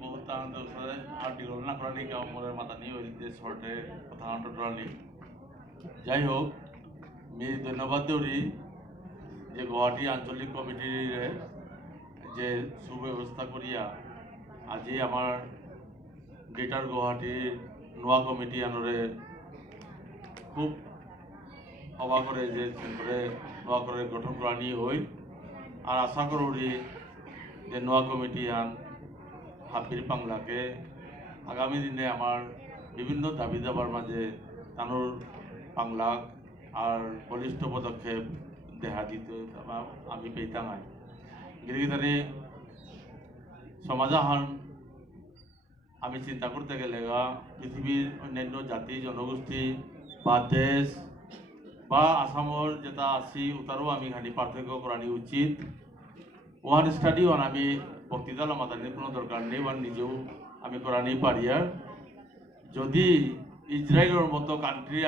বহুত আনন্দ আর দীঘল না করানি কেউ মনের মাথা নিয়ে ওই যে শর্টে কথা টরানি যাই হোক আমি ধন্যবাদ দেউরি যে গুয়াহাটি আঞ্চলিক কমিটির যে সুব্যবস্থা করিয়া আজি আমার গ্রেটার গুয়াহাটির নোয়া কমিটি আনরে খুব সভা করে যে নোয়া করে গঠন করানি হই আর আশা করি যে নোয়া কমিটি আন হাফির বাংলাকে আগামী দিনে আমার বিভিন্ন দাবি দাবার মাঝে তানোর বাংলাক আর বলিষ্ঠ পদক্ষেপ দেখা দিত আমি পেতাম গিরিগিতারে সমাজাহান আমি চিন্তা করতে গেলে পৃথিবীর অন্যান্য জাতি জনগোষ্ঠী বা দেশ বা আসামর যেটা আছি ওটারও আমি খানি পার্থক্য করানি উচিত ওয়ান স্টাডি ওয়ান আমি বক্তৃতা মাতানির কোনো দরকার নেই ওয়ান নিজেও আমি করানি পারি আর যদি ইসরায়েলের মতো কান্ট্রি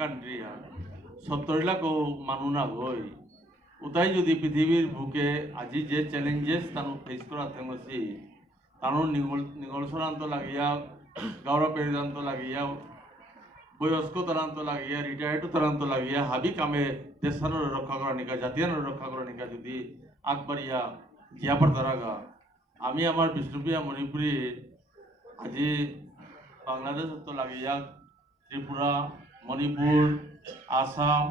কান্ট্রি 70 লাখ মানুষ না গই ওটাই যদি পৃথিবীর বুকে আজি যে চ্যালেঞ্জেস তানো ফেস করা থাকছি তানো নিগলসরান্ত লাগিয়া গৌরব পেরিদান্ত লাগিয়া বয়স্ক তরান্ত লাগিয়া রিটায়ার্ড তরান্ত লাগিয়া হাবি কামে দেশানোর রক্ষা করা নিকা জাতিয়ানোর রক্ষা করা নিকা যদি আগবাড়িয়া জিয়াপার তারাগা আমি আমার বিষ্ণুপ্রিয়া মণিপুরী আজি বাংলাদেশ তো লাগিয়া ত্রিপুরা মণিপুর আসাম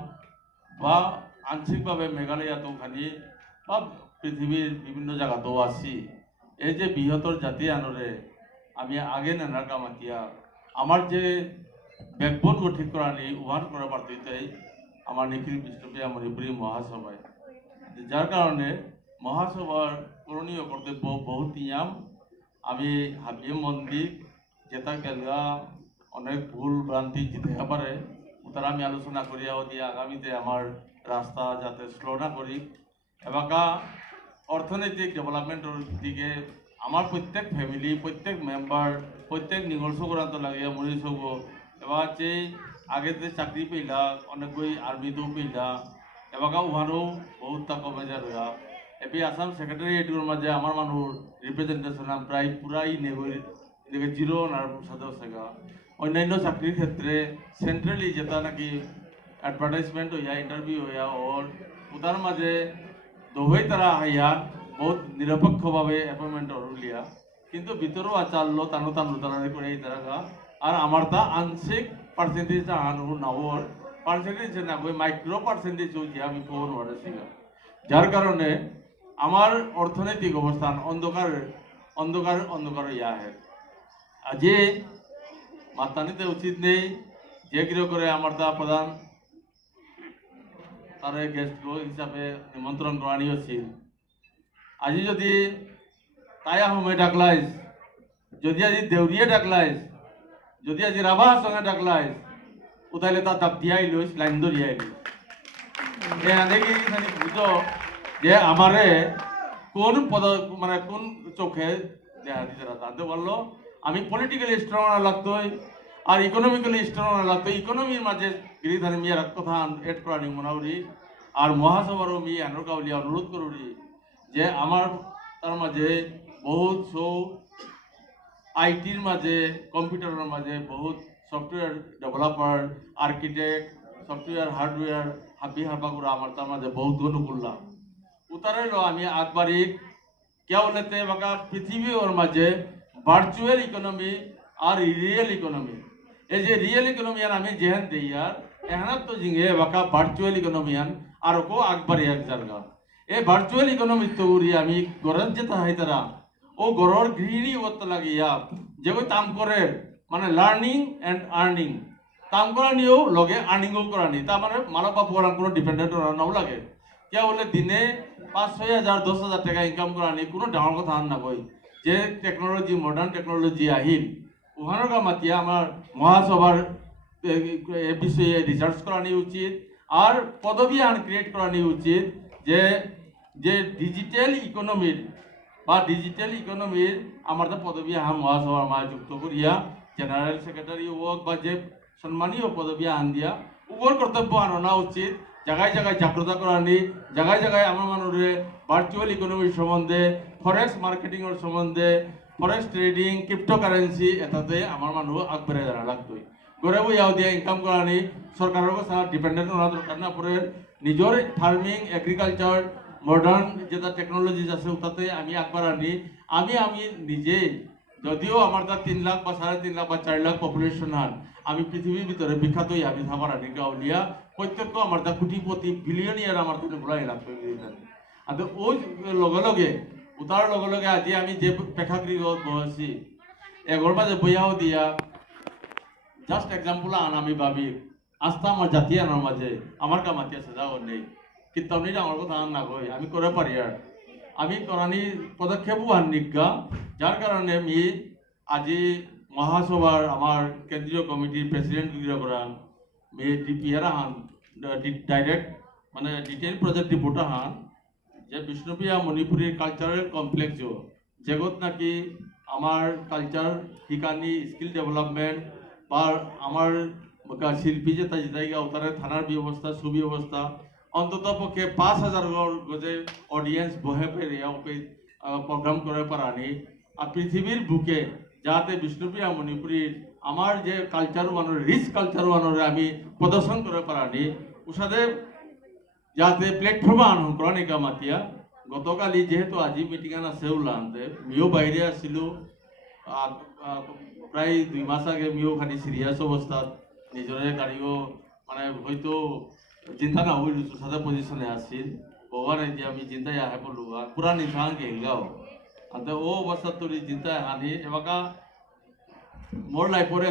বা আংশিকভাবে মেঘালয়তো খানি বা পৃথিবীর বিভিন্ন জায়গাতেও আছি এই যে বৃহত্তর জাতি আনরে আমি আগে নানার কামাতিয়া আমার যে ব্যাকবোন গঠিত করানি উহান করা পারতেই আমার নিখিল বিষ্ণুপ্রিয়া মণিপুরী মহাসভায় যার কারণে মহাসভার করণীয় কর্তব্য বহুত নিয়ম আমি হাবিয়ে মন্দির যেটা গেলগা অনেক ভুল ভ্রান্তি জিতে পারে তারা আমি আলোচনা করিয়াও দিয়ে আগামীতে আমার রাস্তা যাতে স্লো না করি এবাকা অর্থনৈতিক ডেভেলপমেন্টের দিকে আমার প্রত্যেক ফ্যামিলি প্রত্যেক মেম্বার প্রত্যেক নিগলস করান্ত লাগিয়া মরিস হব এবার যে আগে যে চাকরি পেলা অনেকগুই আর্মিতেও পেলা এবাকা উহারও বহুত কমে যা রয়া এপি আসাম সেক্রেটারিয়েটের মাঝে আমার মানুষ রিপ্রেজেন্টেশন প্রায় পুরাই নেগই জিরো আর সাথে সেগা অন্যান্য চাকরির ক্ষেত্রে সেন্ট্রালি যেটা নাকি অ্যাডভার্টাইজমেন্ট হইয়া ইন্টারভিউ হইয়া ওর ওটার মাঝে দোহই তারা হাইয়া বহুত নিরপেক্ষভাবে অ্যাপয়েন্টমেন্ট উলিয়া কিন্তু ভিতরেও আচারলো তানো তানো করে তারা আর আমার তা আংশিক পার্সেন্টেজ আনু নাওর পার্সেন্টেজ না বই মাইক্রো পার্সেন্টেজ হচ্ছে আমি ফোন ওয়ারেছিলাম যার কারণে আমার অর্থনৈতিক অবস্থান অন্ধকার অন্ধকার অন্ধকার ইয়া হে আজে মাতানিতে উচিত নেই যে গৃহ করে আমার তা প্রধান তার গেস্ট হিসাবে নিমন্ত্রণ করানি হচ্ছিল আজি যদি তায়া সময় ডাকলাইস যদি আজি দেউরিয়ে ডাকলাইস যদি আজি রাভার সঙ্গে ডাকলাইস উঠাইলে তার দাপ দিয়াই লইস লাইন ধরিয়াই লইস বুঝো যে আমারে কোন পদ মানে কোন চোখে দেখা দিতে জানতে পারলো আমি পলিটিক্যালি স্ট্রং লাগতোই আর ইকোনমিক্যালি স্ট্রং লাগতো ইকোনমির মাঝে গিরিধানী মিয়ার কথা এড করানি মনাউরি আর মহাসভারও মি আনর কাউলিয়া অনুরোধ করুরি যে আমার তার মাঝে বহুত আইটির মাঝে কম্পিউটারের মাঝে বহুত software developer architect software hardware হাবি হাবাগুলো আমার তার মাঝে বহুত অনুকূললাম উতারেলো আমি আগবাড়ি কেউ লেতে বাকা পৃথিবী ওর মাঝে ভার্চুয়াল ইকোনমি আর রিয়েল ইকোনমি এই যে রিয়েল ইকোনমিয়ান আমি যেহেন দিই আর এখানে তো জিঙে বাকা ভার্চুয়াল ইকোনমিয়ান আর কো আগবাড়ি এক জায়গা এই ভার্চুয়াল ইকোনমি তো আমি গরজ যেতে হয় তারা ও গরর গৃহিণী করতে লাগিয়া যে কই কাম করে মানে লার্নিং এন্ড আর্নিং কাম করা নিয়েও লগে আর্নিংও করা নি তার মানে মানব বাপ করার কোনো ডিপেন্ডেন্ট নাও লাগে কে বলে দিনে 5-6 হাজার 10,000 টাকা ইনকাম করা নি কোনো ডাঙর কথা আন না কই যে টেকনোলজি মডার্ন টেকনোলজি আহিল ওখানের মাতিয়া আমার মহাসভার এ বিষয়ে রিসার্চ করানি উচিত আর পদবী আন ক্রিয়েট করানি উচিত যে যে ডিজিটাল ইকোনমির বা ডিজিটাল ইকোনমির আমার তো পদবী আহা মহাসভার মাঝে যুক্ত করিয়া জেনারেল সেক্রেটারি হোক বা যে সম্মানীয় পদবী আন দিয়া উপর কর্তব্য আনা উচিত জায়গায় জায়গায় জাগ্রত করানি জায়গায় জায়গায় আমার মানুষের ভার্চুয়াল ইকোনমির সম্বন্ধে ফরেক্স মার্কেটিংয়ের সম্বন্ধে ফরেক্স ট্রেডিং ক্রিপ্টোকারেন্সি এটাতে আমার মানুষ আগবাড়ে জানা লাগতোই ঘরে বইয়াও দিয়া ইনকাম করানি সরকারের কাছে ডিপেন্ডেন্ট হওয়া দরকার না পড়ে নিজের ফার্মিং এগ্রিকালচার মডার্ন যেটা টেকনোলজি আছে ওটাতে আমি আগবাড়ানি আমি নিজে যদিও আমার তার 3 লাখ বা 3.5 লাখ বা 4 লাখ পপুলেশন হান আমি পৃথিবীর ভিতরে বিখ্যাত আমি থাকার আনি গাউলিয়া প্রত্যেক আমার তা কোটিপতি বিলিয়নিয়ার আমার কাছে ঘুরাই লাগবে আর ওই লগে লগে উতার লগে লগে আজি আমি যে প্রেক্ষাগৃহত বসি এগর মাঝে বইয়াও দিয়া জাস্ট এক্সাম্পল আন আমি ভাবি আস্থা আমার জাতি আনার মাঝে আমার কামাতি আছে যাও নেই কিন্তু আপনি আমার কথা আন না কই আমি করে পারি আর আমি করানি পদক্ষেপও আন নিজ্ঞা যার কারণে আমি আজি মহাসভার আমার কেন্দ্রীয় কমিটির প্রেসিডেন্ট করান মে ডিপিআর হান ডাইরেক্ট মানে ডিটেল প্রজেক্ট রিপোর্ট হান যে বিষ্ণুপ্রিয়া মণিপুরীর কালচারাল কমপ্লেক্স যেগত নাকি আমার কালচার শিকানি স্কিল ডেভেলপমেন্ট বা আমার শিল্পী যেটা যেটা ওতারে থানার ব্যবস্থা সুব্যবস্থা অন্তত পক্ষে 5,000 গজে অডিয়েন্স বহে পেরে প্রোগ্রাম করে পারানি আর পৃথিবীর বুকে যাতে বিষ্ণুপ্রিয়া মণিপুরীর আমার যে কালচার ওয়ানোর রিচ কালচার ওয়ানোর আমি প্রদর্শন করে পারানি উসাদে যাতে প্ল্যাটফর্মে আনন্দ ক্রনিকা মাতিয়া গতকালি যেহেতু আজি মিটিং আছে উলানতে মিও বাইরে আসছিল প্রায় 2 মাস আগে মিও খালি সিরিয়াস অবস্থাত নিজরে গাড়িও মানে হয়তো চিন্তা না হইল সাদা পজিশনে আসছিল ভগবান যে আমি চিন্তায় আহে পড়লো পুরা নিশান গেলগাও আর ও অবস্থা তোর চিন্তায় আনি এবাকা মোর লাইফের